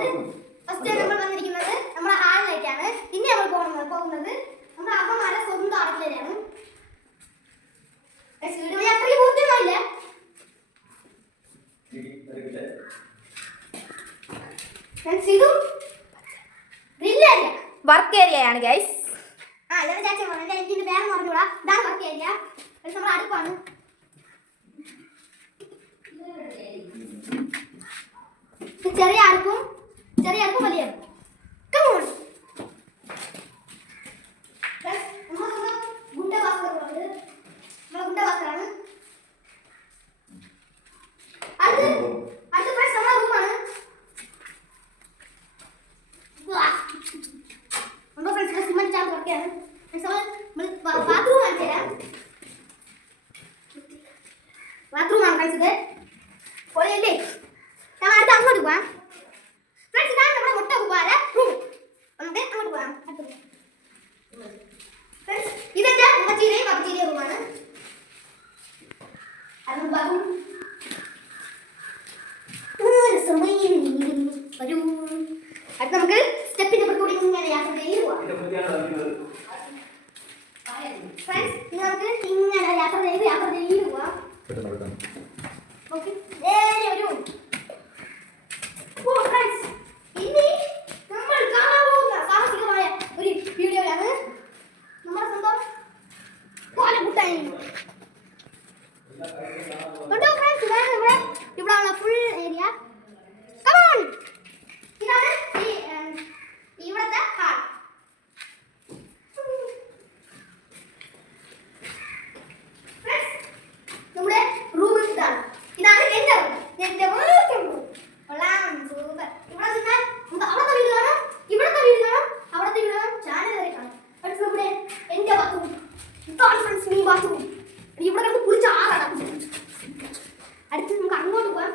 പോകുന്നത് ഫസ്റ്റ് നമ്മൾ വന്നിരിക്കുന്നത് നമ്മുടെ ഹാളിലേക്കാണ്. ഇനി നമ്മൾ പോകുന്നത് നമ്മുടെ അമ്മമാരെ സ്വന്തം അടുക്കളയിലാണ്. അത്രയും ബുദ്ധിമുട്ടില്ല. വർക്ക് ഏരിയയാണ് ഗൈസ്. ചാച്ച എനിക്ക് വേറെ പറഞ്ഞൂടാ. ഇതാണ് വർക്ക് ഏരിയ. നമ്മുടെ അടുപ്പാണ്. ചെറിയ അടുപ്പും വലിയ അടുപ്പും. ഗുണ്ടവാസ്കറാണ്. അടുത്ത ഫ്രണ്ട്സ് നമ്മുടെ റൂമാണ്. നമ്മുടെ ഫ്രണ്ട്സ് സിമെന്റ് ചാമ്പ് ഒക്കെയാണ്. ബാത്റൂം കാണിച്ചു തരാം. ബാത്റൂമാണ് ഫ്രണ്ട്സ് ഇത്. പൊളിയല്ലേ? ഞാൻ അടുത്ത് അങ്ങോട്ട് പോവാം. ഫ്രണ്ട്സ് ഇതാണ് നമ്മുടെ മുട്ട കുപ്പാര റൂം. നമുക്ക് അങ്ങോട്ട് പോവാം. ഫ്രണ്ട്സ് ഇതെന്റെ ഉമ്മച്ചീരെയും പപ്പച്ചീരെയും റൂമാണ്. അടുത്ത് നമുക്ക് സ്റ്റെപ്പിന്റെ കൂടി ഇങ്ങനെ യാത്ര ചെയ്ത് പോവാം. ഫ്രണ്ട്സ് ഇനി നമുക്ക് ഇങ്ങനെ യാത്ര ചെയ്ത് പോവാം. ഓക്കെ ഒരു ഫ്രണ്ട്സ് ഇനി നമ്മൾ കാണാൻ പോകുന്ന സാഹസികമായ ഒരു വീഡിയോയാണ് നമ്മുടെ സ്വന്തം കോലക്കുട്ടായി. ഫ്രണ്ട്സ് ഇതാണ് നമ്മുടെ ഇവിടെയുള്ള ഫുൾ ഏരിയ. കമോൺ, ഇതാണ് ഇവിടുത്തെ ഹാൾ. നമ്മുടെ റൂം ഇതാണ്. ഇതാണ് എന്റെ റൂം. എന്റെ മാത്രം റൂം. കൊള്ളാം, സൂപ്പർ. ഇവിടെ ചെന്നാൽ അവിടുത്തെ വീട് കാണാം, ഇവിടുത്തെ വീട് കാണാം, അവിടുത്തെ വീട് കാണാം, ചാനൽ വരെ കാണാം. അടുത്ത് നമ്മുടെ എന്റെ ബാത്റൂം. ഇതാണ് ഫ്രണ്ട്സ് ഈ ബാത്റൂം. ഇവിടെ കണ്ട് കുളിച്ച് ആറാണ്. അടുത്ത് നമുക്ക് അങ്ങോട്ട് പോവാം.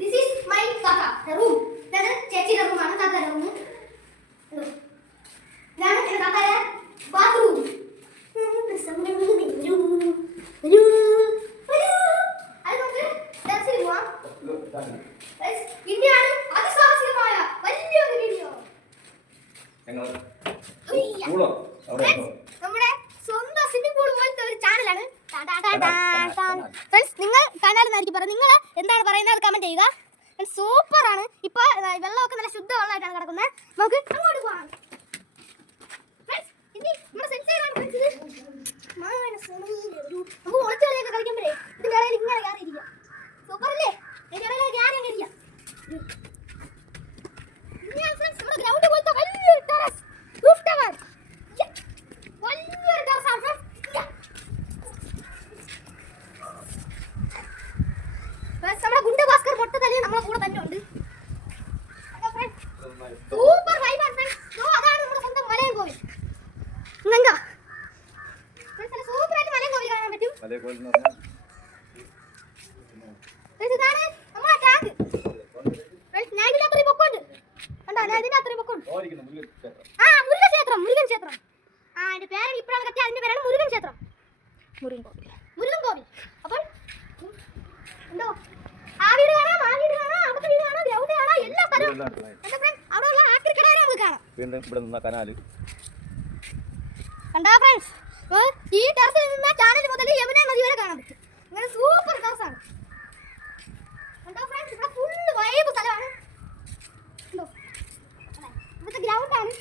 ദിസ് ഈസ് മൈ താത്ത റൂം. ഇതാണ് ചേച്ചിയുടെ റൂമാണ്, താത്തയുടെ റൂം. ഇതാണ് എന്റെ താത്തയുടെ ബാത്റൂം. ഇന്ത്യയാണ് അതിസാഹസികമായ വലിയൊരു വീഡിയോ. നമ്മുടെ സ്വന്തം സ്വിമ്മിംഗ് പൂൾ പോലത്തെ ഒരു ചാനലാണ്. ഫ്രണ്ട്സ് നിങ്ങൾ കാണാനെന്നായിരിക്കും പറയുന്നത്. നിങ്ങൾ എന്താണ് പറയുന്നത് അത് കമന്റ് ചെയ്യുക. സൂപ്പർ ആണ്. ഇപ്പൊ വെള്ളമൊക്കെ നല്ല ശുദ്ധ വെള്ളമായിട്ടാണ് കിടക്കുന്നത്. നമുക്ക് അങ്ങോട്ട് പോകാം. നമുക്ക് ഒളിച്ചൊളിയൊക്കെ കളിക്കുമ്പോഴേ ഇതിന്റെ ഇടയിൽ ഇങ്ങനെ കയറിയിരിക്കാം. സൂപ്പർ അല്ലേ? ഇതിന്റെ ഇടയിൽ ഞാനും ഇരിക്കാം. നമ്മുടെ ഗ്രൗണ്ട് പോലത്തെ വലിയൊരു ടെറസ്, റൂഫ് ടവർ. വലിയൊരു ടെറസാണ് ഫ്രണ്ട്സ്. നമ്മുടെ ഗുണ്ടഭാസ്കർ മൊട്ട തന്നെ നമ്മളെ കൂടെ തന്നെ ഉണ്ട്. സൂപ്പർ വൈബാണ് ഫ്രണ്ട്സ്. അതാണ് നമ്മുടെ സ്വന്തം മലയൻ കോവിൽ. സൂപ്പറായിട്ട് മലയൻ കോവിൽ കാണാൻ പറ്റും. ഇതാണ് നമ്മുടെ ടാങ്ക്. ഫ്രണ്ട്സ് ഞാൻ ഇതിന്റെ അത്രയും പൊക്കമുണ്ട്. കണ്ടോ? ഞാൻ ഇതിന്റെ അത്രയും പൊക്കമുണ്ട്. മുരുകൻ ക്ഷേത്രം. അതിന്റെ പേരാണ് ഇപ്പോഴാണ് കത്തി. അതിന്റെ പേരാണ് മുരുകൻ ക്ഷേത്രം. മുരുകൻ കോവിൽ. അപ്പോൾ എന്തോ ആ വീട് കാണാം, അവിടുത്തെ വീട് കാണാം, ഗ്രൗണ്ട് കാണാം, എല്ലാ സ്ഥലവും. അവിടെ ഉള്ള ആക്രിക്കട നമുക്ക് കാണാം. കണ്ടാ ഫ്രണ്ട്സ്? ഈ ടെറസിൽ നിന്ന് ചാനൽ മുതൽ യമുന നദി വരെ കാണാൻ പറ്റും. അങ്ങനെ സൂപ്പർ ടെറസാണ്. കണ്ടോ ഫ്രണ്ട്സ്? ഇവിടെ ഫുള്ള് വൈബ് സ്ഥലമാണ്. ഇവിടുത്തെ ഗ്രൗണ്ടാണ്.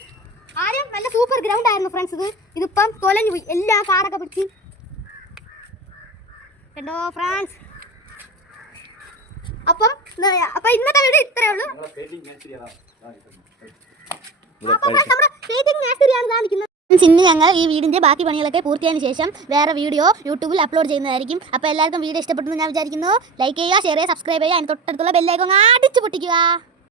ആദ്യം നല്ല സൂപ്പർ ഗ്രൗണ്ട് ആയിരുന്നു ഫ്രണ്ട്സ്. ഇതിപ്പം തൊലഞ്ഞു പോയി. എല്ലാ കാടൊക്കെ പിടിച്ച്. കണ്ടോ ഫ്രണ്ട്സ്? അപ്പം ഇന്നത്തെ വീഡിയോ ഇത്രയേ ഉള്ളൂ. ഇന്ന് ഞങ്ങൾ ഈ വീടിന്റെ ബാക്കി പണികളൊക്കെ പൂർത്തിയായതിനു ശേഷം വേറെ വീഡിയോ യൂട്യൂബിൽ അപ്ലോഡ് ചെയ്യുന്നതായിരിക്കും. അപ്പോൾ എല്ലാവർക്കും വീഡിയോ ഇഷ്ടപ്പെട്ടെന്ന് ഞാൻ വിചാരിക്കുന്നു. ലൈക്ക് ചെയ്യുക, ഷെയർ ചെയ്യുക, സബ്സ്ക്രൈബ് ചെയ്യുക. അതിന് തൊട്ടടുത്തുള്ള ബെല്ലൈക്കൺ അടിച്ചു പൊട്ടിക്കുക.